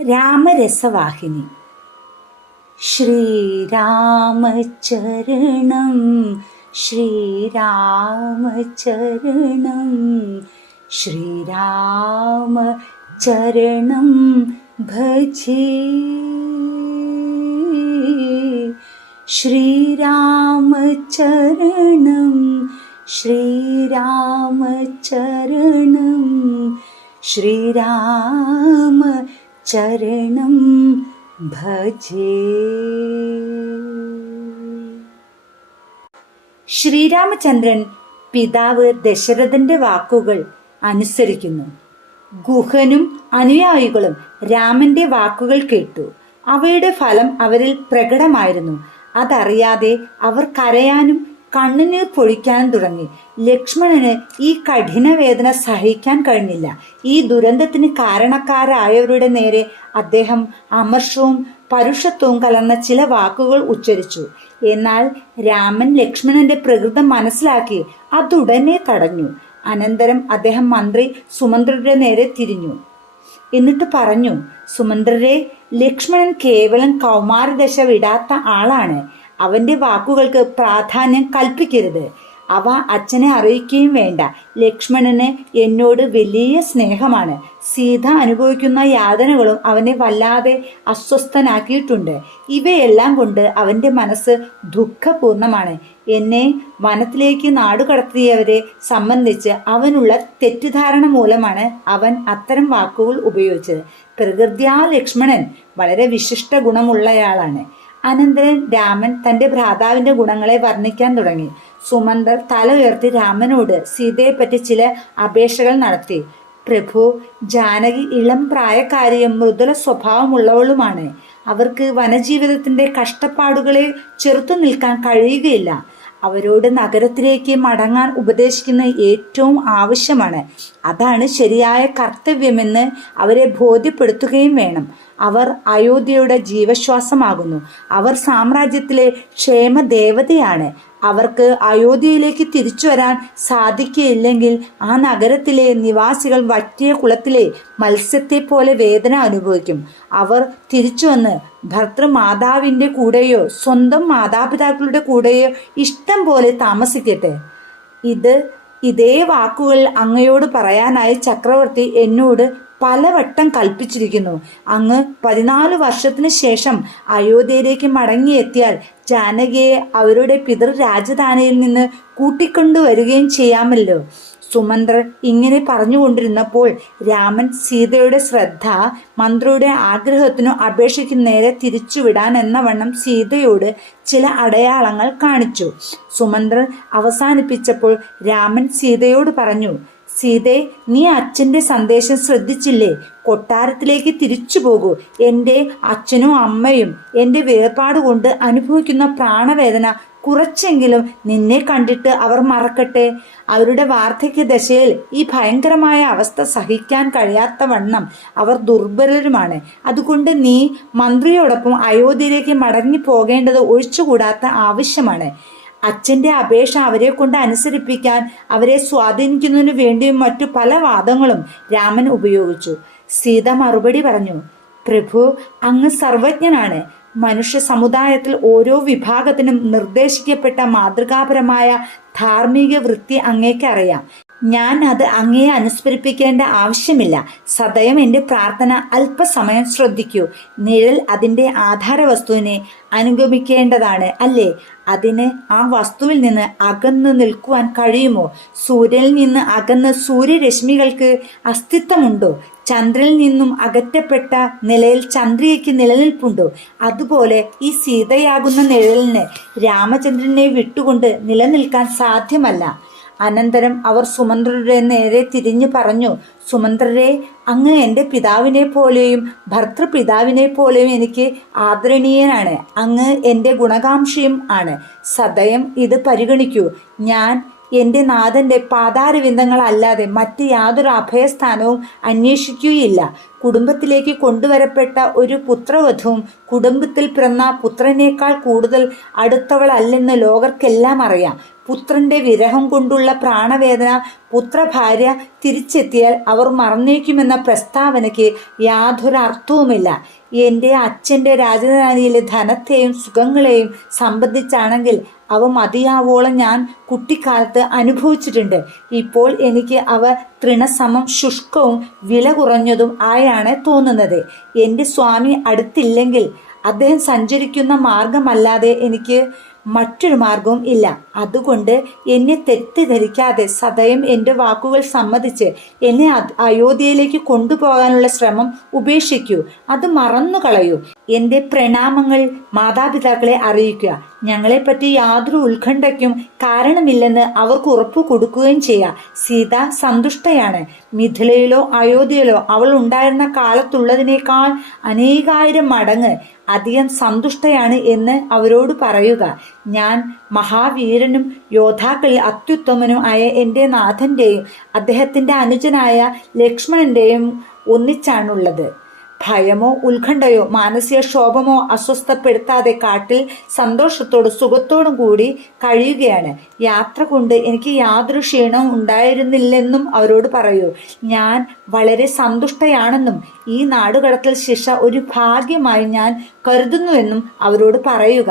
രാമരസവാഹിനി. ശ്രീരാമചരണം ശ്രീരാമചരണം ശ്രീരാമചരണം ഭജേ. ശ്രീരാമചരണം ശ്രീരാമചരണം ശ്രീരാമചരണം ഭജേ. ശ്രീരാമചന്ദ്രൻ പിതാവ് ദശരഥന്റെ വാക്കുകൾ അനുസരിക്കുന്നു. ഗുഹനും അനുയായികളും രാമന്റെ വാക്കുകൾ കേട്ടു. അവയുടെ ഫലം അവരിൽ പ്രകടമായിരുന്നു. അതറിയാതെ അവർ കരയാനും കണ്ണുനീർ പൊഴിക്കാനും തുടങ്ങി. ലക്ഷ്മണന് ഈ കഠിന വേദന സഹിക്കാൻ കഴിഞ്ഞില്ല. ഈ ദുരന്തത്തിന് കാരണക്കാരായവരുടെ നേരെ അദ്ദേഹം അമർഷവും പരുഷത്വവും കലർന്ന ചില വാക്കുകൾ ഉച്ചരിച്ചു. എന്നാൽ രാമൻ ലക്ഷ്മണന്റെ പ്രകൃതം മനസ്സിലാക്കി അതുടനെ തടഞ്ഞു. അനന്തരം അദ്ദേഹം മന്ത്രി സുമന്ത്രരുടെ നേരെ തിരിഞ്ഞു. എന്നിട്ട് പറഞ്ഞു, സുമന്ത്രരെ, ലക്ഷ്മണൻ കേവലം കൗമാരദശ വിടാത്ത ആളാണ്. അവന്റെ വാക്കുകൾക്ക് പ്രാധാന്യം കൽപ്പിക്കരുത്. അവ അച്ഛനെ അറിയിക്കുകയും വേണ്ട. ലക്ഷ്മണന് എന്നോട് വലിയ സ്നേഹമാണ്. സീത അനുഭവിക്കുന്ന യാതനകളും അവനെ വല്ലാതെ അസ്വസ്ഥനാക്കിയിട്ടുണ്ട്. ഇവയെല്ലാം കൊണ്ട് അവന്റെ മനസ്സ് ദുഃഖപൂർണമാണ്. എന്നെ വനത്തിലേക്ക് നാടുകടത്തിയവരെ സംബന്ധിച്ച് അവനുള്ള തെറ്റിദ്ധാരണ മൂലമാണ് അവൻ അത്തരം വാക്കുകൾ ഉപയോഗിച്ചത്. പ്രകൃത്യാ ലക്ഷ്മണൻ വളരെ വിശിഷ്ട ഗുണമുള്ളയാളാണ്. അനന്തരം രാമൻ തന്റെ ഭ്രാതാവിന്റെ ഗുണങ്ങളെ വർണ്ണിക്കാൻ തുടങ്ങി. സുമന്തർ തല ഉയർത്തി രാമനോട് സീതയെപ്പറ്റി ചില അപേക്ഷകൾ നടത്തി. പ്രഭു, ജാനകി ഇളം പ്രായക്കാരിയും മൃദുല സ്വഭാവമുള്ളവളുമാണ്. അവർക്ക് വനജീവിതത്തിന്റെ കഷ്ടപ്പാടുകളെ ചെറുത്തു നിൽക്കാൻ കഴിയുകയില്ല. അവരോട് നഗരത്തിലേക്ക് മടങ്ങാൻ ഉപദേശിക്കുന്നത് ഏറ്റവും ആവശ്യമാണ്. അതാണ് ശരിയായ കർത്തവ്യമെന്ന് അവരെ ബോധ്യപ്പെടുത്തുകയും വേണം. അവർ അയോധ്യയുടെ ജീവശ്വാസമാകുന്നു. അവർ സാമ്രാജ്യത്തിലെ ക്ഷേമദേവതയാണ്. അവർക്ക് അയോധ്യയിലേക്ക് തിരിച്ചു വരാൻ സാധിക്കുകയില്ലെങ്കിൽ ആ നഗരത്തിലെ നിവാസികൾ വറ്റിയ കുളത്തിലെ മത്സ്യത്തെ പോലെ വേദന അനുഭവിക്കും. അവർ തിരിച്ചു വന്ന് ഭർത്തൃമാതാവിൻ്റെ കൂടെയോ സ്വന്തം മാതാപിതാക്കളുടെ കൂടെയോ ഇഷ്ടം പോലെ താമസിക്കട്ടെ. ഇതേ വാക്കുകൾ അങ്ങയോട് പറയാനായി ചക്രവർത്തി എന്നോട് പലവട്ടം കൽപ്പിച്ചിരിക്കുന്നു. അങ്ങ് 14 വർഷത്തിന് ശേഷം അയോധ്യയിലേക്ക് മടങ്ങിയെത്തിയാൽ ജാനകിയെ അവരുടെ പിതൃ രാജധാനിയിൽ നിന്ന് കൂട്ടിക്കൊണ്ടുവരികയും ചെയ്യാമല്ലോ. സുമന്ത്രർ ഇങ്ങനെ പറഞ്ഞുകൊണ്ടിരുന്നപ്പോൾ രാമൻ സീതയുടെ ശ്രദ്ധ മന്ത്രിയുടെ ആഗ്രഹത്തിനു അപേക്ഷയ്ക്ക് നേരെ തിരിച്ചുവിടാൻ എന്നവണ്ണം സീതയോട് ചില അടയാളങ്ങൾ കാണിച്ചു. സുമന്ത്രർ അവസാനിപ്പിച്ചപ്പോൾ രാമൻ സീതയോട് പറഞ്ഞു, സീതേ, നീ അച്ഛൻ്റെ സന്ദേശം ശ്രദ്ധിച്ചില്ലേ? കൊട്ടാരത്തിലേക്ക് തിരിച്ചു പോകൂ. എൻ്റെ അച്ഛനും അമ്മയും എൻ്റെ വേർപാട് കൊണ്ട് അനുഭവിക്കുന്ന പ്രാണവേദന കുറച്ചെങ്കിലും നിന്നെ കണ്ടിട്ട് അവർ മറക്കട്ടെ. അവരുടെ വാർദ്ധക്യ ദശയിൽ ഈ ഭയങ്കരമായ അവസ്ഥ സഹിക്കാൻ കഴിയാത്തവണ്ണം അവർ ദുർബലരുമാണ്. അതുകൊണ്ട് നീ മന്ത്രിയോടൊപ്പം അയോധ്യയിലേക്ക് മടങ്ങി പോകേണ്ടത് ഒഴിച്ചുകൂടാത്ത ആവശ്യമാണ്. അച്ഛൻ്റെ അപേക്ഷ അവരെ കൊണ്ട് അനുസരിപ്പിക്കാൻ അവരെ സ്വാധീനിക്കുന്നതിനു വേണ്ടിയും മറ്റു പല വാദങ്ങളും രാമൻ ഉപയോഗിച്ചു. സീത മറുപടി പറഞ്ഞു, പ്രഭു, അങ്ങ് സർവജ്ഞനാണ്. മനുഷ്യ സമുദായത്തിൽ ഓരോ വിഭാഗത്തിനും നിർദ്ദേശിക്കപ്പെട്ട മാതൃകാപരമായ ധാർമ്മിക വൃത്തി അങ്ങേക്ക് അറിയാം. ഞാൻ അത് അങ്ങയെ അനുസ്മരിപ്പിക്കേണ്ട ആവശ്യമില്ല. സദയം എൻ്റെ പ്രാർത്ഥന അല്പസമയം ശ്രദ്ധിക്കൂ. നിഴൽ അതിൻ്റെ ആധാര വസ്തുവിനെ അനുഗമിക്കേണ്ടതാണ്, അല്ലേ? അതിന് ആ വസ്തുവിൽ നിന്ന് അകന്നു നിൽക്കുവാൻ കഴിയുമോ? സൂര്യനിൽ നിന്ന് അകന്ന് സൂര്യരശ്മികൾക്ക് അസ്തിത്വമുണ്ടോ? ചന്ദ്രനിൽ നിന്നും അകറ്റപ്പെട്ട നിലയിൽ ചന്ദ്രികയ്ക്ക് നിലനിൽപ്പുണ്ടോ? അതുപോലെ ഈ സീതയാകുന്ന നിഴലിന് രാമചന്ദ്രനെ വിട്ടുകൊണ്ട് നിലനിൽക്കാൻ സാധ്യമല്ല. അനന്തരം അവർ സുമന്ത്രരുടെ നേരെ തിരിഞ്ഞു പറഞ്ഞു, സുമന്ത്രരെ, അങ്ങ് എൻ്റെ പിതാവിനെ പോലെയും ഭർത്തൃപിതാവിനെ പോലെയും എനിക്ക് ആദരണീയനാണ്. അങ്ങ് എൻ്റെ ഗുണകാംക്ഷിയും ആണ്. സദയം ഇത് പരിഗണിക്കൂ. ഞാൻ എൻ്റെ നാഥൻ്റെ പാതാരവിന്ദങ്ങളല്ലാതെ മറ്റ് യാതൊരു അഭയസ്ഥാനവും അന്വേഷിക്കുകയില്ല. കുടുംബത്തിലേക്ക് കൊണ്ടുവരപ്പെട്ട ഒരു പുത്രവധുവും കുടുംബത്തിൽ പിറന്ന പുത്രനേക്കാൾ കൂടുതൽ അടുത്തവളല്ലെന്ന് ലോകർക്കെല്ലാം അറിയാം. പുത്രന്റെ വിരഹം കൊണ്ടുള്ള പ്രാണവേദന പുത്രഭാര്യ തിരിച്ചെത്തിയാൽ അവർ മറന്നേക്കുമെന്ന പ്രസ്താവനയ്ക്ക് യാതൊരു അർത്ഥവുമില്ല. എൻ്റെ അച്ഛൻ്റെ രാജധാനിയിലെ ധനത്തെയും സുഖങ്ങളെയും സംബന്ധിച്ചാണെങ്കിൽ അവ മതിയാവോളം ഞാൻ കുട്ടിക്കാലത്ത് അനുഭവിച്ചിട്ടുണ്ട്. ഇപ്പോൾ എനിക്ക് അവ തൃണസമം ശുഷ്കവും വില കുറഞ്ഞതും ആയാണ് തോന്നുന്നത്. എൻ്റെ സ്വാമി അടുത്തില്ലെങ്കിൽ അദ്ദേഹം സഞ്ചരിക്കുന്ന മാർഗമല്ലാതെ എനിക്ക് മറ്റൊരു മാർഗവും ഇല്ല. അതുകൊണ്ട് എന്നെ തെറ്റിദ്ധരിക്കാതെ സദയം എൻ്റെ വാക്കുകൾ സമ്മതിച്ച് എന്നെ അയോധ്യയിലേക്ക് കൊണ്ടുപോകാനുള്ള ശ്രമം ഉപേക്ഷിക്കൂ. അത് മറന്നു കളയൂ. എൻ്റെ പ്രണാമങ്ങൾ മാതാപിതാക്കളെ അറിയിക്കുക. ഞങ്ങളെപ്പറ്റി യാതൊരു ഉത്കണ്ഠയ്ക്കും കാരണമില്ലെന്ന് അവർക്ക് ഉറപ്പു കൊടുക്കുകയും ചെയ്യുക. സീത സന്തുഷ്ടയാണ്. മിഥിലയിലോ അയോധ്യയിലോ അവൾ ഉണ്ടായിരുന്ന കാലത്തുള്ളതിനേക്കാൾ അനേകായിരം മടങ്ങ് അധികം സന്തുഷ്ടയാണ് എന്ന് അവരോട് പറയുക. ഞാൻ മഹാവീരനും യോദ്ധാക്കളിൽ അത്യുത്തമനും ആയ എൻ്റെ നാഥൻ്റെയും അദ്ദേഹത്തിൻ്റെ അനുജനായ ലക്ഷ്മണൻ്റെയും ഒന്നിച്ചാണുള്ളത്. ഭയമോ ഉത്കണ്ഠയോ മാനസിക ക്ഷോഭമോ അസ്വസ്ഥപ്പെടുത്താതെ കാട്ടിൽ സന്തോഷത്തോടും സുഖത്തോടും കൂടി കഴിയുകയാണ്. യാത്ര കൊണ്ട് എനിക്ക് യാതൊരു ക്ഷീണവും ഉണ്ടായിരുന്നില്ലെന്നും അവരോട് പറയൂ. ഞാൻ വളരെ സന്തുഷ്ടയാണെന്നും ഈ നാടുകടത്തൽ ശിക്ഷ ഒരു ഭാഗ്യമായി ഞാൻ കരുതുന്നുവെന്നും അവരോട് പറയുക.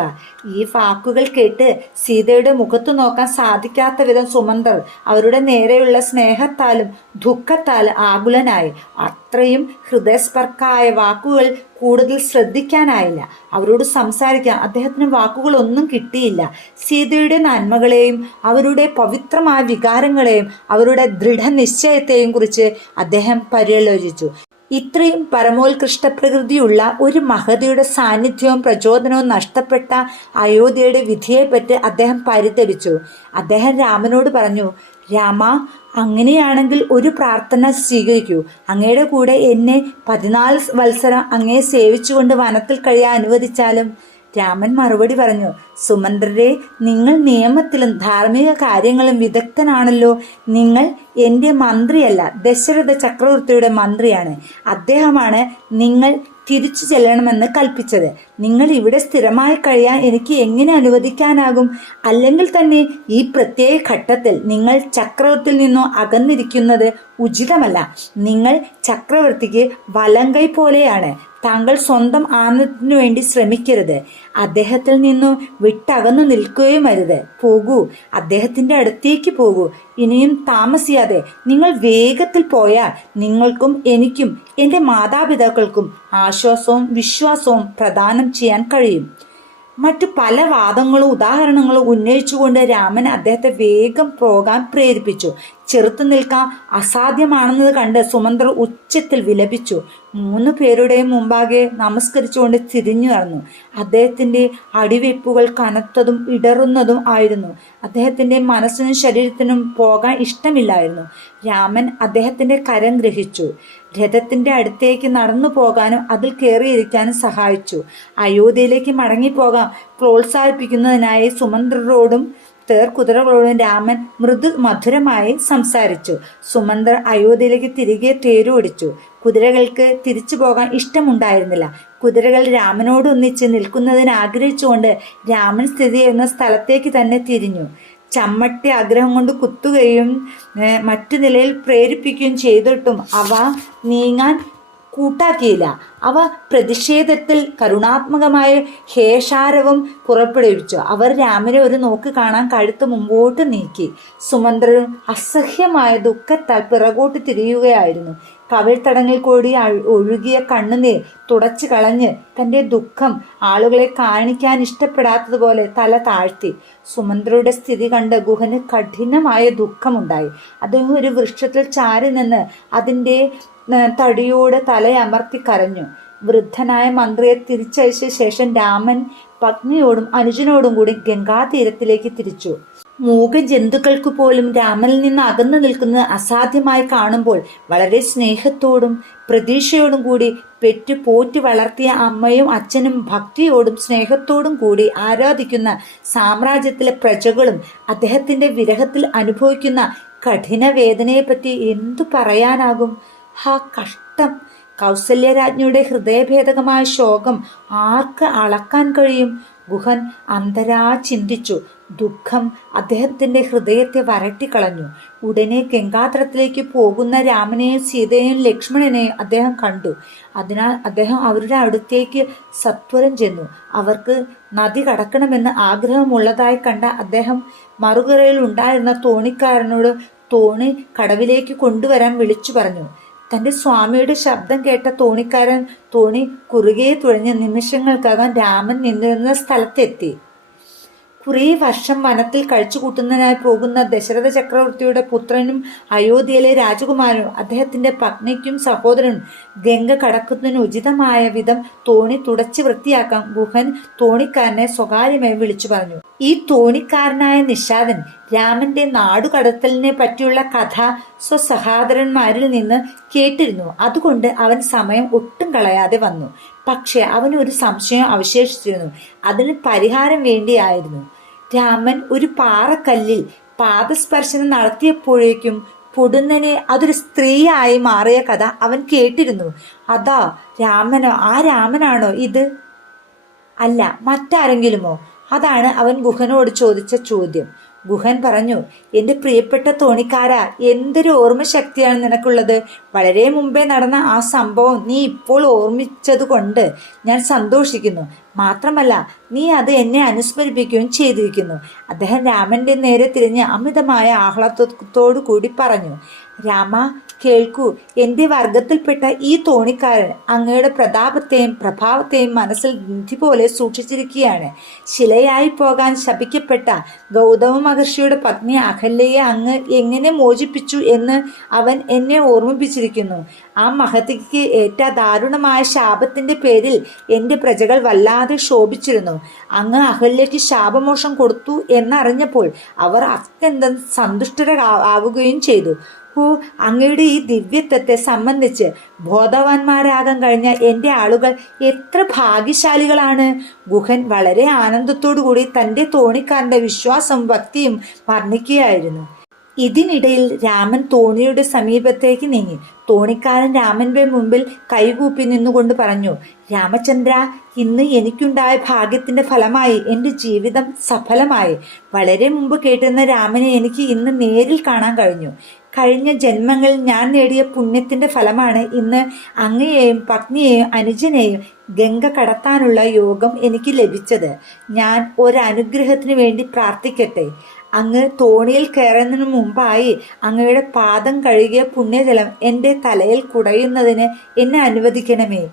ഈ വാക്കുകൾ കേട്ട് സീതയുടെ മുഖത്തു നോക്കാൻ സാധിക്കാത്ത വിധം സുമന്ത്രർ അവരുടെ നേരെയുള്ള സ്നേഹത്താലും ദുഃഖത്താലും ആകുലനായി. അത്രയും ഹൃദയസ്പർക്കായ വാക്കുകൾ കൂടുതൽ ശ്രദ്ധിക്കാനായില്ല. അവരോട് സംസാരിക്കാൻ അദ്ദേഹത്തിന് വാക്കുകളൊന്നും കിട്ടിയില്ല. സീതയുടെ നന്മകളെയും അവരുടെ പവിത്രമായ വികാരങ്ങളെയും അവരുടെ ദൃഢനിശ്ചയത്തെയും കുറിച്ച് അദ്ദേഹം പര്യാലോചിച്ചു. ഇത്രയും പരമോത്കൃഷ്ട പ്രകൃതിയുള്ള ഒരു മഹതിയുടെ സാന്നിധ്യവും പ്രചോദനവും നഷ്ടപ്പെട്ട അയോധ്യയുടെ വിധിയെപ്പറ്റി അദ്ദേഹം പരിതപിച്ചു. അദ്ദേഹം രാമനോട് പറഞ്ഞു, രാമ, അങ്ങനെയാണെങ്കിൽ ഒരു പ്രാർത്ഥന സ്വീകരിക്കൂ. അങ്ങയുടെ കൂടെ എന്നെ 14 വത്സരം അങ്ങയെ സേവിച്ചുകൊണ്ട് വനത്തിൽ കഴിയാൻ അനുവദിച്ചാലും. രാമൻ മറുപടി പറഞ്ഞു, സുമന്ത്രരെ, നിങ്ങൾ നിയമത്തിലും ധാർമ്മിക കാര്യങ്ങളും വിദഗ്ധനാണല്ലോ. നിങ്ങൾ എൻ്റെ മന്ത്രിയല്ല, ദശരഥ ചക്രവർത്തിയുടെ മന്ത്രിയാണ്. അദ്ദേഹമാണ് നിങ്ങൾ തിരിച്ചു ചെല്ലണമെന്ന് കൽപ്പിച്ചത്. നിങ്ങൾ ഇവിടെ സ്ഥിരമായി കഴിയാൻ എനിക്ക് എങ്ങനെ അനുവദിക്കാനാകും? അല്ലെങ്കിൽ തന്നെ ഈ പ്രത്യേക ഘട്ടത്തിൽ നിങ്ങൾ ചക്രവർത്തിയിൽ നിന്നോ അകന്നിരിക്കുന്നത് ഉചിതമല്ല. നിങ്ങൾ ചക്രവർത്തിക്ക് വലങ്കൈ പോലെയാണ്. താങ്കൾ സ്വന്തം ആനന്ദത്തിനു വേണ്ടി ശ്രമിക്കരുത്. അദ്ദേഹത്തിൽ നിന്നും വിട്ടകന്നു നിൽക്കുകയും അരുത്. പോകൂ, അദ്ദേഹത്തിൻ്റെ അടുത്തേക്ക് പോകൂ. ഇനിയും താമസിയാതെ നിങ്ങൾ വേഗത്തിൽ പോയാൽ നിങ്ങൾക്കും എനിക്കും എൻ്റെ മാതാപിതാക്കൾക്കും ആശ്വാസവും വിശ്വാസവും പ്രദാനം ചെയ്യാൻ കഴിയും. മറ്റു പല വാദങ്ങളും ഉദാഹരണങ്ങളും ഉന്നയിച്ചുകൊണ്ട് രാമൻ അദ്ദേഹത്തെ വേഗം പോകാൻ പ്രേരിപ്പിച്ചു. ചെറുത്തു നിൽക്കാൻ അസാധ്യമാണെന്നത് കണ്ട് സുമന്ത്രർ ഉച്ചത്തിൽ വിലപിച്ചു. 3 പേരുടെയും മുമ്പാകെ നമസ്കരിച്ചുകൊണ്ട് തിരിഞ്ഞു നടന്നു. അദ്ദേഹത്തിൻ്റെ അടിവെപ്പുകൾ കനത്തതും ഇടറുന്നതും ആയിരുന്നു. അദ്ദേഹത്തിൻ്റെ മനസ്സിനും ശരീരത്തിനും പോകാൻ ഇഷ്ടമില്ലായിരുന്നു. രാമൻ അദ്ദേഹത്തിൻ്റെ കരം ഗ്രഹിച്ചു. രഥത്തിൻ്റെ അടുത്തേക്ക് നടന്നു പോകാനും അതിൽ കയറിയിരിക്കാനും സഹായിച്ചു. അയോധ്യയിലേക്ക് മടങ്ങിപ്പോകാൻ പ്രോത്സാഹിപ്പിക്കുന്നതിനായി സുമന്ത്രരോടും കുതിരകളോടും രാമൻ മധുരമായി സംസാരിച്ചു. സുമന്ത്രർ അയോധ്യയിലേക്ക് തിരികെ തേരോടിച്ചു. കുതിരകൾക്ക് തിരിച്ചു പോകാൻ ഇഷ്ടമുണ്ടായിരുന്നില്ല. കുതിരകൾ രാമനോടൊന്നിച്ച് നിൽക്കുന്നതിന് ആഗ്രഹിച്ചുകൊണ്ട് രാമൻ സ്ഥിതി ചെയ്യുന്ന സ്ഥലത്തേക്ക് തന്നെ തിരിഞ്ഞു. ചമ്മട്ടി ആഗ്രഹം കൊണ്ട് കുത്തുകയും മറ്റു നിലയിൽ പ്രേരിപ്പിക്കുകയും ചെയ്തിട്ടും അവ നീങ്ങാൻ കൂട്ടാക്കിയില്ല. അവ പ്രതിഷേധത്തിൽ കരുണാത്മകമായ ഹേഷാരവും പുറപ്പെടുവിച്ചു. അവർ രാമനെ ഒരു നോക്ക് കാണാൻ കഴുത്ത് മുമ്പോട്ട് നീക്കി. സുമന്ത്രൻ അസഹ്യമായ ദുഃഖത്താൽ പിറകോട്ട് തിരിയുകയായിരുന്നു. കവിൾത്തടങ്ങിൽ കൂടി ഒഴുകിയ കണ്ണുനീർ തുടച്ചു കളഞ്ഞ് തൻ്റെ ദുഃഖം ആളുകളെ കാണിക്കാൻ ഇഷ്ടപ്പെടാത്തതുപോലെ തല താഴ്ത്തി. സുമന്ത്രയുടെ സ്ഥിതി കണ്ട് ഗുഹന് കഠിനമായ ദുഃഖമുണ്ടായി. അദ്ദേഹം ഒരു വൃക്ഷത്തിൽ ചാരി നിന്ന് അതിൻ്റെ തടിയോട് തലയമർത്തി കരഞ്ഞു. വൃദ്ധനായ മന്ത്രിയെ തിരിച്ചയച്ച ശേഷം രാമൻ പത്നിയോടും അനുജനോടും കൂടി ഗംഗാതീരത്തിലേക്ക് തിരിച്ചു. മൂകജന്തുക്കൾക്ക് പോലും രാമനിൽ നിന്ന് അകന്നു നിൽക്കുന്നത് അസാധ്യമായി കാണുമ്പോൾ വളരെ സ്നേഹത്തോടും പ്രതീക്ഷയോടും കൂടി പെറ്റു പോറ്റി വളർത്തിയ അമ്മയും അച്ഛനും ഭക്തിയോടും സ്നേഹത്തോടും കൂടി ആരാധിക്കുന്ന സാമ്രാജ്യത്തിലെ പ്രജകളും അദ്ദേഹത്തിന്റെ വിരഹത്തിൽ അനുഭവിക്കുന്ന കഠിന വേദനയെപ്പറ്റി എന്തു പറയാനാകും? ഹാ കഷ്ടം! കൗസല്യരാജ്ഞിയുടെ ഹൃദയഭേദകമായ ശോകം ആർക്ക് അളക്കാൻ കഴിയും? ഗുഹൻ അന്തരാ ചിന്തിച്ചു. ദുഃഖം അദ്ദേഹത്തിന്റെ ഹൃദയത്തെ വരട്ടിക്കളഞ്ഞു. ഉടനെ ഗംഗാതടത്തിലേക്ക് പോകുന്ന രാമനെയും സീതയെയും ലക്ഷ്മണനെയും അദ്ദേഹം കണ്ടു. അതിനാൽ അദ്ദേഹം അവരുടെ അടുത്തേക്ക് സത്വരം ചെന്നു. അവർക്ക് നദി കടക്കണമെന്ന് ആഗ്രഹമുള്ളതായി കണ്ട അദ്ദേഹം മറുകരയിൽ ഉണ്ടായിരുന്ന തോണിക്കാരനോട് തോണി കടവിലേക്ക് കൊണ്ടുവരാൻ വിളിച്ചു പറഞ്ഞു. തന്റെ സ്വാമിയുടെ ശബ്ദം കേട്ട തോണിക്കാരൻ തോണി കുറുകെ തുഴഞ്ഞ് നിമിഷങ്ങൾക്കകം രാമൻ നിന്നിരുന്ന സ്ഥലത്തെത്തി. കുറേ വർഷം വനത്തിൽ കഴിച്ചുകൂട്ടുന്നതിനായി പോകുന്ന ദശരഥ ചക്രവർത്തിയുടെ പുത്രനും അയോധ്യയിലെ രാജകുമാരനും അദ്ദേഹത്തിന്റെ പത്നിക്കും സഹോദരനും ഗംഗ കടക്കുന്നതിന് ഉചിതമായ വിധം തോണി തുടച്ച് വൃത്തിയാക്കാൻ ഗുഹൻ തോണിക്കാരനെ സ്വകാര്യമായി വിളിച്ചു പറഞ്ഞു. ഈ തോണിക്കാരനായ നിഷാദൻ രാമന്റെ നാടുകടത്തലിനെ പറ്റിയുള്ള കഥ സ്വസഹോദരന്മാരിൽ നിന്ന് കേട്ടിരുന്നു. അതുകൊണ്ട് അവൻ സമയം ഒട്ടും കളയാതെ വന്നു. പക്ഷെ അവന് ഒരു സംശയം അവശേഷിച്ചിരുന്നു. അതിന് പരിഹാരം വേണ്ടിയായിരുന്നു. രാമൻ ഒരു പാറക്കല്ലിൽ പാദസ്പർശനം നടത്തിയപ്പോഴേക്കും പൊടുന്നനെ അതൊരു സ്ത്രീയായി മാറിയ കഥ അവൻ കേട്ടിരുന്നു. അതാ രാമനോ? ആ രാമനാണോ ഇത്? അല്ല, മറ്റാരെങ്കിലുമോ? അതാണ് അവൻ ഗുഹനോട് ചോദിച്ച ചോദ്യം. ഗുഹൻ പറഞ്ഞു, എന്റെ പ്രിയപ്പെട്ട തോണിക്കാരാ, എന്തൊരു ഓർമ്മശക്തിയാണ് നിനക്കുള്ളത്. വളരെ മുമ്പേ നടന്ന ആ സംഭവം നീ ഇപ്പോൾ ഓർമ്മിച്ചതുകൊണ്ട് ഞാൻ സന്തോഷിക്കുന്നു. മാത്രമല്ല നീ അത് എന്നെ അനുസ്മരിപ്പിക്കുകയും ചെയ്തിരിക്കുന്നു. അദ്ദേഹം രാമന്റെ നേരെ തിരിഞ്ഞ് അമിതമായ ആഹ്ലാദത്തോടു കൂടി പറഞ്ഞു, രാമ കേൾക്കൂ, എന്റെ വർഗത്തിൽപ്പെട്ട ഈ തോണിക്കാരൻ അങ്ങയുടെ പ്രതാപത്തെയും പ്രഭാവത്തെയും മനസ്സിൽ നിധി പോലെ സൂക്ഷിച്ചിരിക്കുകയാണ്. ശിലയായി പോകാൻ ശപിക്കപ്പെട്ട ഗൗതമ മഹർഷിയുടെ പത്നി അഹല്യയെ അങ്ങ് എങ്ങനെ മോചിപ്പിച്ചു എന്ന് അവൻ എന്നെ ഓർമ്മിപ്പിച്ചിരിക്കുന്നു. ആ മഹതിക്ക് ഏറ്റ ദാരുണമായ ശാപത്തിന്റെ പേരിൽ എന്റെ പ്രജകൾ വല്ലാതെ ശോഭിച്ചിരുന്നു. അങ്ങ് അഹല്യയ്ക്ക് ശാപമോഷം കൊടുത്തു എന്നറിഞ്ഞപ്പോൾ അവർ അത്യന്തം സന്തുഷ്ടരാവുകയും ചെയ്തു. അങ്ങയുടെ ഈ ദിവ്യത്വത്തെ സംബന്ധിച്ച് ബോധവാന്മാരാകാൻ കഴിഞ്ഞ എൻ്റെ ആളുകൾ എത്ര ഭാഗ്യശാലികളാണ്. ഗുഹൻ വളരെ ആനന്ദത്തോടു കൂടി തൻ്റെ തോണിക്കാരൻ്റെ വിശ്വാസവും ഭക്തിയും വർണ്ണിക്കുകയായിരുന്നു. ഇതിനിടയിൽ രാമൻ തോണിയുടെ സമീപത്തേക്ക് നീങ്ങി. തോണിക്കാരൻ രാമന്റെ മുമ്പിൽ കൈകൂപ്പി നിന്നുകൊണ്ട് പറഞ്ഞു, രാമചന്ദ്ര, ഇന്ന് എനിക്കുണ്ടായ ഭാഗ്യത്തിന്റെ ഫലമായി എൻ്റെ ജീവിതം സഫലമായി. വളരെ മുമ്പ് കേട്ടിരുന്ന രാമനെ എനിക്ക് ഇന്ന് നേരിൽ കാണാൻ കഴിഞ്ഞു. കഴിഞ്ഞ ജന്മങ്ങളിൽ ഞാൻ നേടിയ പുണ്യത്തിന്റെ ഫലമാണ് ഇന്ന് അങ്ങയെയും പത്നിയെയും അനുജനെയും ഗംഗ കടത്താനുള്ള യോഗം എനിക്ക് ലഭിച്ചത്. ഞാൻ ഒരനുഗ്രഹത്തിന് വേണ്ടി പ്രാർത്ഥിക്കട്ടെ. അങ്ങ് തോണിയിൽ കയറുന്നതിന് മുമ്പായി അങ്ങയുടെ പാദം കഴുകിയ പുണ്യജലം എൻ്റെ തലയിൽ കുടയുന്നതിന് എന്നെ അനുവദിക്കണമേ.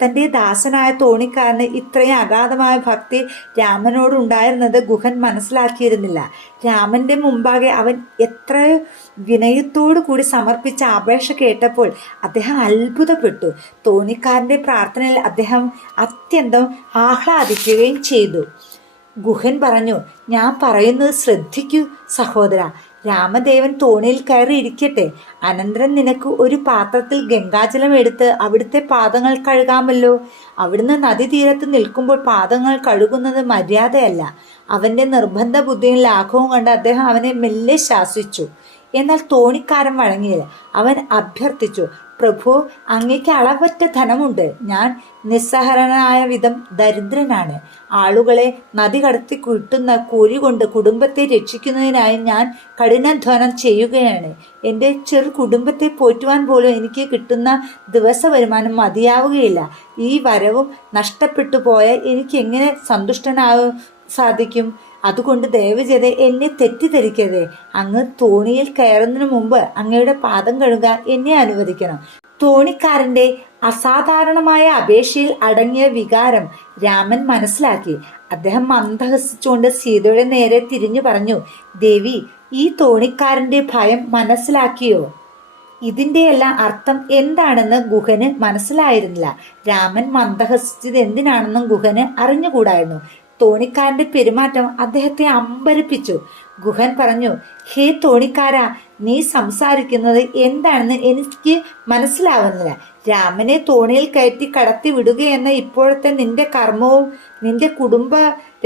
തൻ്റെ ദാസനായ തോണിക്കാരന് ഇത്രയും അഗാധമായ ഭക്തി രാമനോടുണ്ടായിരുന്നത് ഗുഹൻ മനസ്സിലാക്കിയിരുന്നില്ല. രാമന്റെ മുമ്പാകെ അവൻ എത്ര വിനയത്തോടു കൂടി സമർപ്പിച്ച അപേക്ഷ കേട്ടപ്പോൾ അദ്ദേഹം അത്ഭുതപ്പെട്ടു. തോണിക്കാരന്റെ പ്രാർത്ഥനയിൽ അദ്ദേഹം അത്യന്തം ആഹ്ലാദിക്കുകയും ചെയ്തു. ഗുഹൻ പറഞ്ഞു, ഞാൻ പറയുന്നത് ശ്രദ്ധിക്കൂ സഹോദര. രാമദേവൻ തോണിയിൽ കയറി ഇരിക്കട്ടെ. അനന്തരം നിനക്ക് ഒരു പാത്രത്തിൽ ഗംഗാജലം എടുത്ത് അവിടുത്തെ പാദങ്ങൾ കഴുകാമല്ലോ. അവിടുന്ന് നദീതീരത്ത് നിൽക്കുമ്പോൾ പാദങ്ങൾ കഴുകുന്നത് മര്യാദയല്ല. അവന്റെ നിർബന്ധ ബുദ്ധിയും ലാഘവവും കണ്ട് അദ്ദേഹം അവനെ മെല്ലെ ശാസിച്ചു. എന്നാൽ തോണിക്കാരൻ വഴങ്ങിയില്ല. അവൻ അഭ്യർത്ഥിച്ചു, പ്രഭു, അങ്ങേക്ക് അളവറ്റ ധനമുണ്ട്. ഞാൻ നിസ്സഹരനായ വിധം ദരിദ്രനാണ്. ആളുകളെ നദി കടത്തി കിട്ടുന്ന കൂലി കൊണ്ട് കുടുംബത്തെ രക്ഷിക്കുന്നതിനായി ഞാൻ കഠിനാധ്വാനം ചെയ്യുകയാണ്. എൻ്റെ ചെറു കുടുംബത്തെ പോറ്റുവാൻ പോലും എനിക്ക് കിട്ടുന്ന ദിവസ വരുമാനം മതിയാവുകയില്ല. ഈ വരവും നഷ്ടപ്പെട്ടു പോയാൽ എനിക്ക് എങ്ങനെ സന്തുഷ്ടനാകാൻ സാധിക്കും? അതുകൊണ്ട് ദയവ് ചെയ്ത് എന്നെ തെറ്റിദ്ധരിക്കരുത്. അങ്ങ് തോണിയിൽ കയറുന്നതിന് മുമ്പ് അങ്ങയുടെ പാദം കഴുകാൻ എന്നെ അനുവദിക്കണം. തോണിക്കാരന്റെ അസാധാരണമായ അപേക്ഷയിൽ അടങ്ങിയ വികാരം രാമൻ മനസ്സിലാക്കി. അദ്ദേഹം മന്ദഹസിച്ചുകൊണ്ട് സീതയുടെ നേരെ തിരിഞ്ഞു പറഞ്ഞു, ദേവി, ഈ തോണിക്കാരന്റെ ഭയം മനസ്സിലാക്കിയോ? ഇതിന്റെയെല്ലാം അർത്ഥം എന്താണെന്ന് ഗുഹന് മനസ്സിലായിരുന്നില്ല. രാമൻ മന്ദഹസിച്ചത് എന്തിനാണെന്നും ഗുഹന് അറിഞ്ഞുകൂടായിരുന്നു. തോണിക്കാരന്റെ പെരുമാറ്റം അദ്ദേഹത്തെ അമ്പരപ്പിച്ചു. ഗുഹൻ പറഞ്ഞു, ഹേ തോണിക്കാരാ, നീ സംസാരിക്കുന്നത് എന്താണെന്ന് എനിക്ക് മനസ്സിലാവുന്നില്ല. രാമനെ തോണിയിൽ കയറ്റി കടത്തി വിടുകയെന്ന ഇപ്പോഴത്തെ നിന്റെ കർമ്മവും നിന്റെ കുടുംബ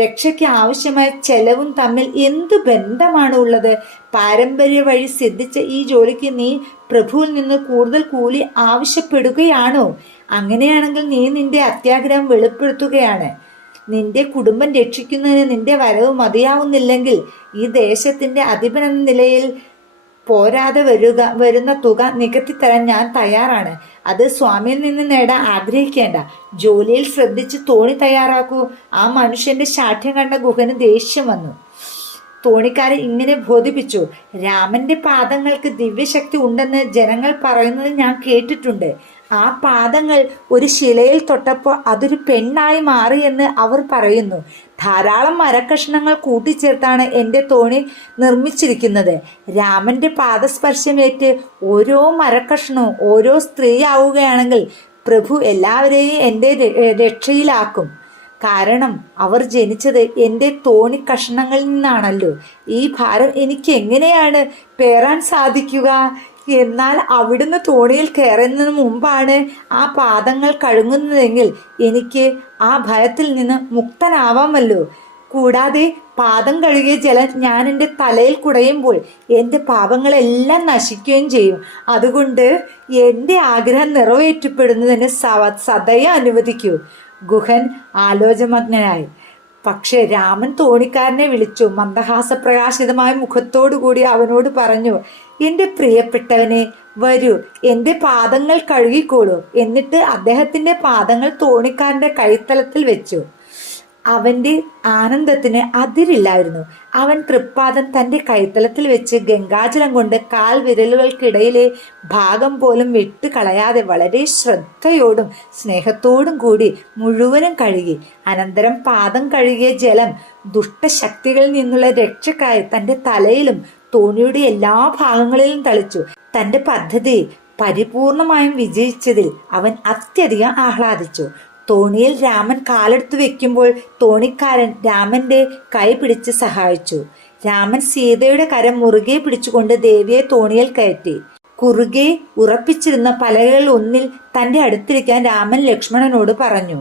രക്ഷയ്ക്ക് ആവശ്യമായ ചെലവും തമ്മിൽ എന്തു ബന്ധമാണ് ഉള്ളത്? പാരമ്പര്യ വഴി സിദ്ധിച്ച ഈ ജോലിക്ക് നീ പ്രഭുവിൽ നിന്ന് കൂടുതൽ കൂലി ആവശ്യപ്പെടുകയാണോ? അങ്ങനെയാണെങ്കിൽ നീ നിന്റെ അത്യാഗ്രഹം വെളിപ്പെടുത്തുകയാണ്. നിന്റെ കുടുംബം രക്ഷിക്കുന്നതിന് നിന്റെ വരവ് മതിയാവുന്നില്ലെങ്കിൽ ഈ ദേശത്തിന്റെ അധിപനെന്ന നിലയിൽ പോരാതെ വരുന്ന തുക നികത്തിത്തരാൻ ഞാൻ തയ്യാറാണ്. അത് സ്വാമിയിൽ നിന്ന് നേടാൻ ആഗ്രഹിക്കേണ്ട. ജോലിയിൽ ശ്രദ്ധിച്ച് തോണി തയ്യാറാക്കൂ. ആ മനുഷ്യന്റെ ശാഠ്യം കണ്ട ഗുഹന് ദേഷ്യം വന്നു. തോണിക്കാരെ ഇങ്ങനെ ബോധിപ്പിച്ചു, രാമന്റെ പാദങ്ങൾക്ക് ദിവ്യശക്തി ഉണ്ടെന്ന് ജനങ്ങൾ പറയുന്നത് ഞാൻ കേട്ടിട്ടുണ്ട്. ആ പാദങ്ങൾ ഒരു ശിലയിൽ തൊട്ടപ്പോൾ അതൊരു പെണ്ണായി മാറിയെന്ന് അവർ പറയുന്നു. ധാരാളം മരക്കഷ്ണങ്ങൾ കൂട്ടിച്ചേർത്താണ് എൻ്റെ തോണി നിർമ്മിച്ചിരിക്കുന്നത്. രാമന്റെ പാദസ്പർശമേറ്റ് ഓരോ മരക്കഷ്ണവും ഓരോ സ്ത്രീ ആവുകയാണെങ്കിൽ പ്രഭു എല്ലാവരെയും എൻ്റെ രക്ഷയിലാക്കും. കാരണം അവർ ജനിച്ചത് എൻ്റെ തോണി കഷ്ണങ്ങളിൽ നിന്നാണല്ലോ. ഈ ഭാരം എനിക്ക് എങ്ങനെയാണ് പേറാൻ സാധിക്കുക? എന്നാൽ അവിടുന്ന് തോണിയിൽ കയറുന്നതിന് മുമ്പാണ് ആ പാദങ്ങൾ കഴുകുന്നതെങ്കിൽ എനിക്ക് ആ ഭയത്തിൽ നിന്ന് മുക്തനാവാമല്ലോ. കൂടാതെ പാദം കഴുകിയ ജലം ഞാൻ എൻ്റെ തലയിൽ കുടയുമ്പോൾ എൻ്റെ പാപങ്ങളെല്ലാം നശിക്കുകയും ചെയ്യും. അതുകൊണ്ട് എൻ്റെ ആഗ്രഹം നിറവേറ്റപ്പെടുന്നതിന് സദയം അനുവദിക്കൂ. ഗുഹൻ ആലോചനായി. പക്ഷെ രാമൻ തോണിക്കാരനെ വിളിച്ചു. മന്ദഹാസപ്രകാശിതമായ മുഖത്തോടുകൂടി അവനോട് പറഞ്ഞു, എൻ്റെ പ്രിയപ്പെട്ടവനെ, വരൂ, എൻ്റെ പാദങ്ങൾ കഴുകിക്കോളൂ. എന്നിട്ട് അദ്ദേഹത്തിന്റെ പാദങ്ങൾ തോണിക്കാരന്റെ കൈത്തലത്തിൽ വെച്ചു. അവന്റെ ആനന്ദത്തിന് അതിരില്ലായിരുന്നു. അവൻ തൃപ്പാദം തന്റെ കൈത്തലത്തിൽ വെച്ച് ഗംഗാജലം കൊണ്ട് കാൽ വിരലുകൾക്കിടയിലെ ഭാഗം പോലും വിട്ടുകളയാതെ വളരെ ശ്രദ്ധയോടും സ്നേഹത്തോടും കൂടി മുഴുവനും കഴുകി. അനന്തരം പാദം കഴുകിയ ജലം ദുഷ്ടശക്തികളിൽ നിന്നുള്ള രക്ഷക്കായി തന്റെ തലയിലും തോണിയുടെ എല്ലാ ഭാഗങ്ങളിലും തളിച്ചു. തന്റെ പദ്ധതി പരിപൂർണമായും വിജയിച്ചതിൽ അവൻ അത്യധികം ആഹ്ലാദിച്ചു. തോണിയിൽ രാമൻ കാലെടുത്തു വെക്കുമ്പോൾ തോണിക്കാരൻ രാമന്റെ കൈ പിടിച്ച് സഹായിച്ചു. രാമൻ സീതയുടെ കരം മുറുകെ പിടിച്ചുകൊണ്ട് ദേവിയെ തോണിയിൽ കയറ്റി. കുറുകെ ഉറപ്പിച്ചിരുന്ന പലകകളിൽ ഒന്നിൽ തന്റെ അടുത്തിരിക്കാൻ രാമൻ ലക്ഷ്മണനോട് പറഞ്ഞു.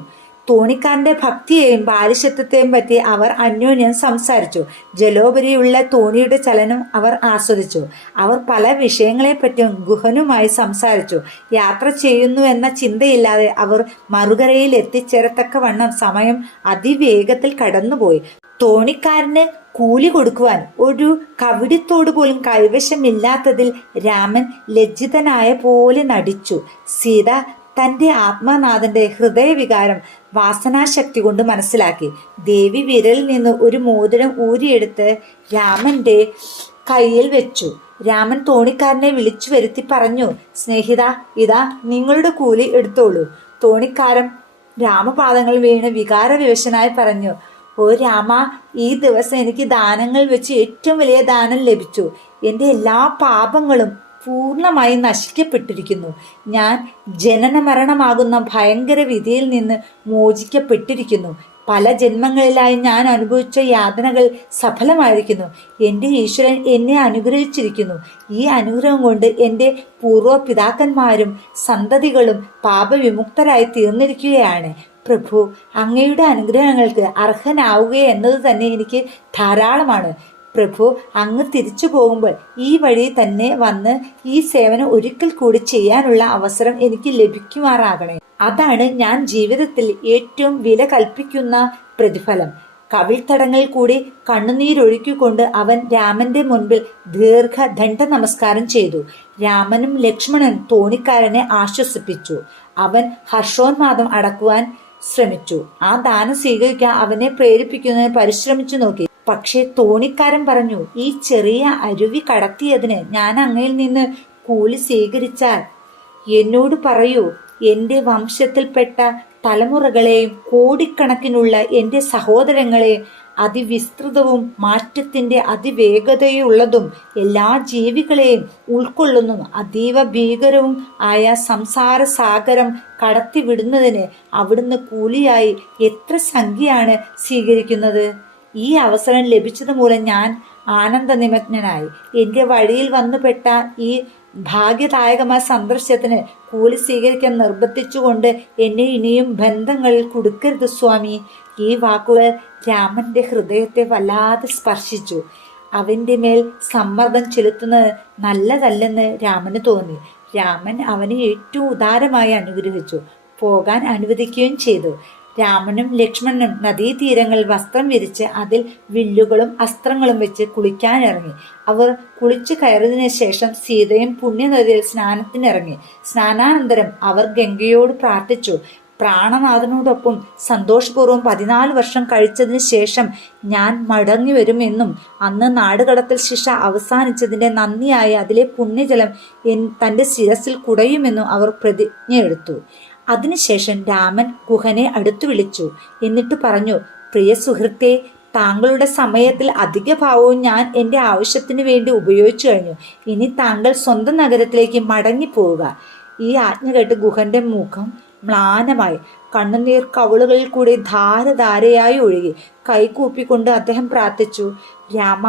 തോണിക്കാരന്റെ ഭക്തിയെയും ബാലിശത്വത്തെയും പറ്റി അവർ അന്യോന്യം സംസാരിച്ചു. ജലോപരിയുള്ള തോണിയുടെ ചലനം അവർ ആസ്വദിച്ചു. അവർ പല വിഷയങ്ങളെപ്പറ്റിയും ഗുഹനുമായി സംസാരിച്ചു. യാത്ര ചെയ്യുന്നു എന്ന ചിന്തയില്ലാതെ അവർ മറുകരയിൽ എത്തിച്ചേരത്തക്കവണ്ണം സമയം അതിവേഗത്തിൽ കടന്നുപോയി. തോണിക്കാരന് കൂലി കൊടുക്കുവാൻ ഒരു കവിടിത്തോട് പോലും കൈവശമില്ലാത്തതിൽ രാമൻ ലജ്ജിതനായ പോലെ നടിച്ചു. സീത തന്റെ ആത്മനാഥന്റെ ഹൃദയവികാരം വാസനാശക്തി കൊണ്ട് മനസ്സിലാക്കി. ദേവി വിരലിൽ നിന്ന് ഒരു മോതിരം ഊരിയെടുത്ത് രാമന്റെ കയ്യിൽ വെച്ചു. രാമൻ തോണിക്കാരനെ വിളിച്ചു വരുത്തി പറഞ്ഞു, സ്നേഹിത, ഇതാ നിങ്ങളുടെ കൂലി എടുത്തോളൂ. തോണിക്കാരൻ രാമപാദങ്ങൾ വീണ് വികാരവിവശനായി പറഞ്ഞു, ഓ രാമ, ഈ ദിവസം എനിക്ക് ദാനങ്ങൾ വെച്ച് ഏറ്റവും വലിയ ദാനം ലഭിച്ചു. എൻ്റെ എല്ലാ പാപങ്ങളും പൂർണ്ണമായി നശിക്കപ്പെട്ടിരിക്കുന്നു. ഞാൻ ജനന മരണമാകുന്ന ഭയങ്കര വിധിയിൽ നിന്ന് മോചിക്കപ്പെട്ടിരിക്കുന്നു. പല ജന്മങ്ങളിലായി ഞാൻ അനുഭവിച്ച യാതനകൾ സഫലമായിരിക്കുന്നു. എൻ്റെ ഈശ്വരൻ എന്നെ അനുഗ്രഹിച്ചിരിക്കുന്നു. ഈ അനുഗ്രഹം കൊണ്ട് എൻ്റെ പൂർവ്വ പിതാക്കന്മാരും സന്തതികളും പാപവിമുക്തരായി തീർന്നിരിക്കുകയാണ്. പ്രഭു, അങ്ങയുടെ അനുഗ്രഹങ്ങൾക്ക് അർഹനാവുക എന്നത് തന്നെ എനിക്ക് ധാരാളമാണ്. പ്രഭു, അങ്ങ് തിരിച്ചു പോകുമ്പോൾ ഈ വഴി തന്നെ വന്ന് ഈ സേവനം ഒരിക്കൽ കൂടി ചെയ്യാനുള്ള അവസരം എനിക്ക് ലഭിക്കുമാറാകണേ. അതാണ് ഞാൻ ജീവിതത്തിൽ ഏറ്റവും വില കൽപ്പിക്കുന്ന പ്രതിഫലം. കവിൾത്തടങ്ങളിൽ കൂടി കണ്ണുനീരൊഴുക്കിക്കൊണ്ട് അവൻ രാമന്റെ മുൻപിൽ ദീർഘദണ്ഡ നമസ്കാരം ചെയ്തു. രാമനും ലക്ഷ്മണനും തോണിക്കാരനെ ആശ്വസിപ്പിച്ചു. അവൻ ഹർഷോന്മാദം അടക്കുവാൻ ശ്രമിച്ചു. ആ ദാനം സ്വീകരിക്കാൻ അവനെ പ്രേരിപ്പിക്കുന്നതിന് പരിശ്രമിച്ചു നോക്കി. പക്ഷെ തോണിക്കാരൻ പറഞ്ഞു, ഈ ചെറിയ അരുവി കടത്തിയതിന് ഞാൻ അങ്ങയിൽ നിന്ന് കൂലി സ്വീകരിച്ചാൽ എന്നോട് പറയൂ, എൻ്റെ വംശത്തിൽപ്പെട്ട തലമുറകളെയും കോടിക്കണക്കിനുള്ള എൻ്റെ സഹോദരങ്ങളെയും അതിവിസ്തൃതവും മാറ്റത്തിന്റെ അതിവേഗതയുള്ളതും എല്ലാ ജീവികളെയും ഉൾക്കൊള്ളുന്നതും അതീവ ഭീകരവും ആയ സംസാര സാഗരം കടത്തിവിടുന്നതിന് അവിടുന്ന് കൂലിയായി എത്ര സംഖ്യയാണ് സ്വീകരിക്കുന്നത്? ഈ അവസരം ലഭിച്ചത് മൂലം ഞാൻ ആനന്ദനിമഗ്നനായി. എൻ്റെ വഴിയിൽ വന്നുപെട്ട ഈ ഭാഗ്യദായകമായ സന്ദർശനത്തിന് കൂലി സ്വീകരിക്കാൻ നിർബന്ധിച്ചുകൊണ്ട് എന്നെ ഇനിയും ബന്ധങ്ങളിൽ കുടുക്കരുത് സ്വാമി. ഈ വാക്കുകൾ രാമന്റെ ഹൃദയത്തെ വല്ലാതെ സ്പർശിച്ചു. അവന്റെ മേൽ സമ്മർദ്ദം ചെലുത്തുന്നത് നല്ലതല്ലെന്ന് രാമന് തോന്നി. രാമൻ അവനെ ഏറ്റവും ഉദാരമായി അനുഗ്രഹിച്ചു, പോകാൻ അനുവദിക്കുകയും ചെയ്തു. രാമനും ലക്ഷ്മണനും നദീതീരങ്ങളിൽ വസ്ത്രം വിരിച്ച് അതിൽ വില്ലുകളും അസ്ത്രങ്ങളും വെച്ച് കുളിക്കാനിറങ്ങി. അവർ കുളിച്ചു കയറിയതിനു ശേഷം സീതയും പുണ്യനദിയിൽ സ്നാനത്തിനിറങ്ങി. സ്നാനാനന്തരം അവർ ഗംഗയോട് പ്രാർത്ഥിച്ചു, പ്രാണനാഥനോടൊപ്പം സന്തോഷപൂർവ്വം 14 വർഷം കഴിച്ചതിന് ശേഷം ഞാൻ മടങ്ങി വരുമെന്നും അന്ന് നാടുകടത്തൽ ശിക്ഷ അവസാനിച്ചതിൻ്റെ നന്ദിയായി അതിലെ പുണ്യജലം തൻ്റെ ശിരസിൽ കുടയുമെന്നും അവർ പ്രതിജ്ഞയെടുത്തു. അതിനുശേഷം രാമൻ ഗുഹനെ അടുത്തു വിളിച്ചു. എന്നിട്ട് പറഞ്ഞു, പ്രിയ സുഹൃത്തെ, താങ്കളുടെ സമയത്തിൽ അധിക ഭാവവും ഞാൻ എൻ്റെ ആവശ്യത്തിന് വേണ്ടി ഉപയോഗിച്ചു കഴിഞ്ഞു. ഇനി താങ്കൾ സ്വന്തം നഗരത്തിലേക്ക് മടങ്ങിപ്പോവുക. ഈ ആജ്ഞ കേട്ട് ഗുഹന്റെ മുഖം മ്ലാനമായി. കണ്ണുനീർ കവിളുകളിൽ കൂടി ധാരധാരയായി ഒഴുകി. കൈകൂപ്പിക്കൊണ്ട് അദ്ദേഹം പ്രാർത്ഥിച്ചു, രാമ,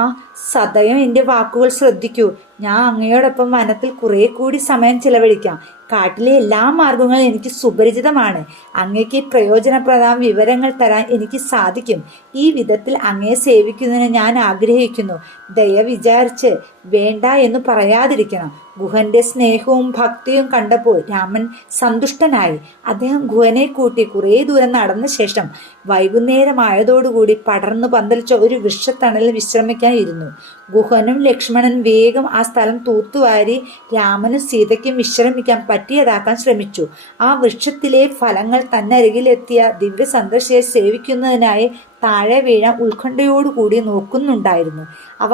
സദയം എൻ്റെ വാക്കുകൾ ശ്രദ്ധിക്കൂ. ഞാൻ അങ്ങയോടൊപ്പം വനത്തിൽ കുറെ കൂടി സമയം ചിലവഴിക്കാം. കാട്ടിലെ എല്ലാ മാർഗങ്ങളും എനിക്ക് സുപരിചിതമാണ്. അങ്ങയ്ക്ക് പ്രയോജനപ്രദമായ വിവരങ്ങൾ തരാൻ എനിക്ക് സാധിക്കും. ഈ വിധത്തിൽ അങ്ങയെ സേവിക്കുന്നതിന് ഞാൻ ആഗ്രഹിക്കുന്നു. ദയ വിചാരിച്ച് വേണ്ട എന്ന് പറയാതിരിക്കണം. ഗുഹന്റെ സ്നേഹവും ഭക്തിയും കണ്ടപ്പോൾ രാമൻ സന്തുഷ്ടനായി. അദ്ദേഹം ഗുഹനെ കൂട്ടി കുറേ ദൂരം നടന്ന ശേഷം വൈകുന്നേരമായതോടുകൂടി പടർന്നു പന്തലിച്ച ഒരു വൃക്ഷത്തണലിൽ വിശ്രമിക്കാൻ ഇരുന്നു. ഗുഹനും ലക്ഷ്മണനും വേഗം ആ സ്ഥലം തൂത്തുവാരി രാമനും സീതയ്ക്കും വിശ്രമിക്കാൻ പറ്റിയതാക്കാൻ ശ്രമിച്ചു. ആ വൃക്ഷത്തിലെ ഫലങ്ങൾ തന്നരികിലെത്തിയ ദിവ്യ സന്ദർശിയെ സേവിക്കുന്നതിനായി താഴെ വീഴാൻ ഉത്കണ്ഠയോടുകൂടി നോക്കുന്നുണ്ടായിരുന്നു. അവ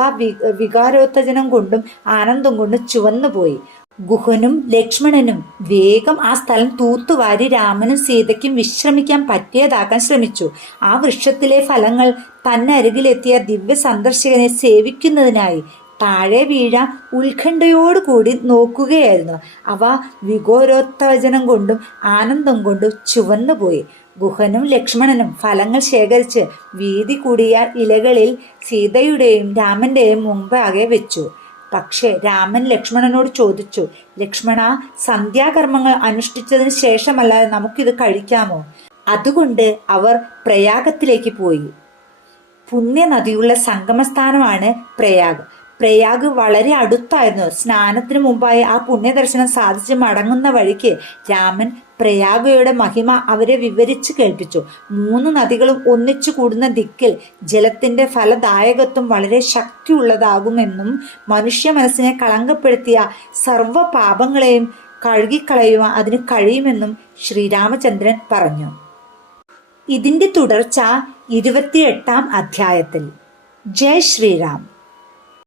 വികാരോത്തജനം കൊണ്ടും ആനന്ദം കൊണ്ടും ചുവന്നുപോയി. ഗുഹനും ലക്ഷ്മണനും വേഗം ആ സ്ഥലം തൂത്തുവാരി രാമനും സീതയ്ക്കും വിശ്രമിക്കാൻ പറ്റിയതാക്കാൻ ശ്രമിച്ചു. ആ വൃക്ഷത്തിലെ ഫലങ്ങൾ തന്നരികിലെത്തിയ ദിവ്യ സന്ദർശകനെ സേവിക്കുന്നതിനായി താഴെ വീഴാൻ ഉത്കണ്ഠയോടുകൂടി നോക്കുകയായിരുന്നു. അവ വികാരോത്തജനം കൊണ്ടും ആനന്ദം കൊണ്ടും ചുവന്നുപോയി. ഗുഹനും ലക്ഷ്മണനും ഫലങ്ങൾ ശേഖരിച്ച് വീതി കൂടിയ ഇലകളിൽ സീതയുടെയും രാമന്റെയും മുമ്പാകെ വെച്ചു. പക്ഷേ രാമൻ ലക്ഷ്മണനോട് ചോദിച്ചു, ലക്ഷ്മണ, സന്ധ്യാകർമ്മങ്ങൾ അനുഷ്ഠിച്ചതിന് ശേഷമല്ലാതെ നമുക്കിത് കഴിക്കാമോ? അതുകൊണ്ട് അവർ പ്രയാഗത്തിലേക്ക് പോയി. പുണ്യനദിയുള്ള സംഗമസ്ഥാനമാണ് പ്രയാഗ്. പ്രയാഗ് വളരെ അടുത്തായിരുന്നു. സ്നാനത്തിന് മുമ്പായി ആ പുണ്യദർശനം സാധിച്ച് മടങ്ങുന്ന വഴിക്ക് രാമൻ പ്രയാഗയുടെ മഹിമ അവരെ വിവരിച്ചു കേൾപ്പിച്ചു. 3 നദികളും ഒന്നിച്ചു കൂടുന്ന ദിക്കിൽ ജലത്തിന്റെ ഫലദായകത്വം വളരെ ശക്തിയുള്ളതാകുമെന്നും മനുഷ്യ മനസ്സിനെ കളങ്കപ്പെടുത്തിയ സർവ്വ പാപങ്ങളെയും കഴുകിക്കളയുവാൻ അതിന് കഴിയുമെന്നും ശ്രീരാമചന്ദ്രൻ പറഞ്ഞു. ഇതിന്റെ തുടർച്ച 28-ാം അധ്യായത്തിൽ. ജയ് ശ്രീറാം.